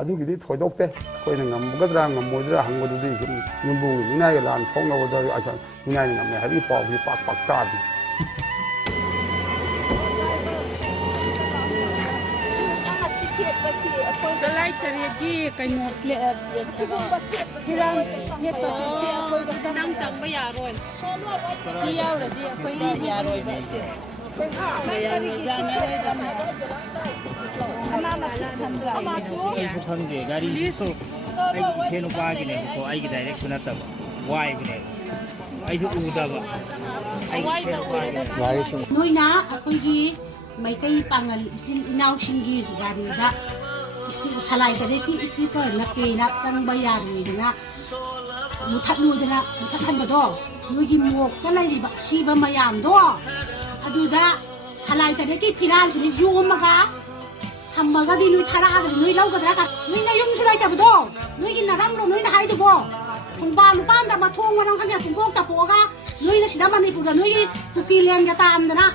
ꯑꯗꯨꯒꯤꯗꯤ ꯊꯣꯏꯗꯣꯛꯇꯦ ꯑꯩꯈꯣꯏꯅ ꯉꯝꯒꯗ꯭ꯔꯥ ꯉꯝꯃꯣꯏꯗ꯭ꯔꯥ ꯍꯪꯕꯗꯨꯗꯤ ꯁꯨꯝ ꯌꯨꯝꯕꯨꯒꯤ ꯃꯤꯅꯥꯏꯒ ꯂꯥꯟ ꯁꯣꯛꯅꯕꯗ ꯃꯤꯅꯥꯏꯅ ꯉꯝꯃꯦ ꯍꯥꯏꯕꯒꯤ ꯄꯥꯎꯁꯤ ꯄꯥꯛ ꯄꯥꯛ ꯇꯥꯗꯦ ꯁꯂꯥꯏ ꯇꯔꯦꯠꯀꯤ ꯀꯩꯅꯣ ꯐꯤꯔꯥꯟ ꯊꯦꯠꯄꯁꯦ ꯑꯩꯈꯣꯏꯗ ꯅꯪ ꯆꯪꯕ ꯌꯥꯔꯣꯏ ꯁꯤ ꯌꯥꯎꯔꯗꯤ ꯑꯩꯈꯣꯏꯗꯤ ꯌꯥꯔꯣꯏꯕ ꯁꯤ ꯃꯌꯥꯝꯅ ꯌꯥꯅꯔꯣꯏꯕ ꯑꯩꯁꯨ ꯈꯪꯗꯦ ꯒꯥꯔꯤꯁꯤꯁꯨ ꯑꯩꯒꯤ ꯏꯆꯦ ꯅꯨꯄꯥꯒꯤꯅꯦꯕꯀꯣ ꯑꯩꯒꯤ ꯗꯥꯏꯔꯦꯛꯁꯨ ꯅꯠꯇꯕ ꯋꯥꯏꯕꯅꯦꯕ ꯑꯩꯁꯨ ꯎꯗꯕ ꯑꯩꯒꯤ ꯏꯆꯦ ꯅꯨꯄꯥꯒꯤꯅꯦ ꯅꯣꯏꯅ ꯑꯩꯈꯣꯏꯒꯤ ꯃꯩꯇꯩ ꯄꯥꯉꯜ ꯏꯆꯤꯟ ꯏꯅꯥꯎꯁꯤꯡꯒꯤ ꯒꯥꯔꯤꯗ ꯁꯂꯥꯏ ꯇꯔꯦꯠꯀꯤ ꯏꯁꯇꯤꯀꯔ ꯅꯞꯄꯦꯅ ꯆꯪꯕ ꯌꯥꯔꯣꯏꯗꯅ ꯃꯨꯊꯠꯍꯟꯕꯗꯣ ꯅꯣꯏꯒꯤ ꯃꯣꯛꯇ ꯂꯩꯔꯤꯕ ꯑꯁꯤꯕ ꯃꯌꯥꯝꯗꯣ ꯑꯗꯨꯗ ꯁꯂꯥꯏ ꯇꯔꯦꯠꯀꯤ ꯐꯤꯔꯥꯜꯁꯤꯅ ꯌꯣꯝꯃꯒ ꯊꯝꯃꯒꯗꯤ ꯅꯣꯏ ꯊꯥꯔꯛꯑꯒꯗꯤ ꯅꯣꯏ ꯂꯧꯒꯗ꯭ꯔꯥ ꯅꯣꯏꯅ ꯌꯨꯝꯁꯨ ꯂꯩꯇꯕꯗꯣ ꯅꯣꯏꯒꯤ ꯅꯔꯝꯂꯣ ꯅꯣꯏꯅ ꯍꯥꯏꯗꯨꯕꯣ ꯈꯣꯡꯕꯥꯟ ꯂꯨꯄꯥꯟꯗ ꯃꯊꯣꯡ ꯃꯔꯝ ꯈꯪꯗꯦ ꯄꯨꯡꯄꯣꯛ ꯇꯄꯣꯛꯑꯒ ꯅꯣꯏꯅ ꯁꯤꯗ ꯃꯅꯤꯄꯨꯔꯗ ꯅꯣꯏꯒꯤ ꯀꯨꯀꯤ ꯂꯦꯟꯒ ꯇꯥꯝꯗꯅ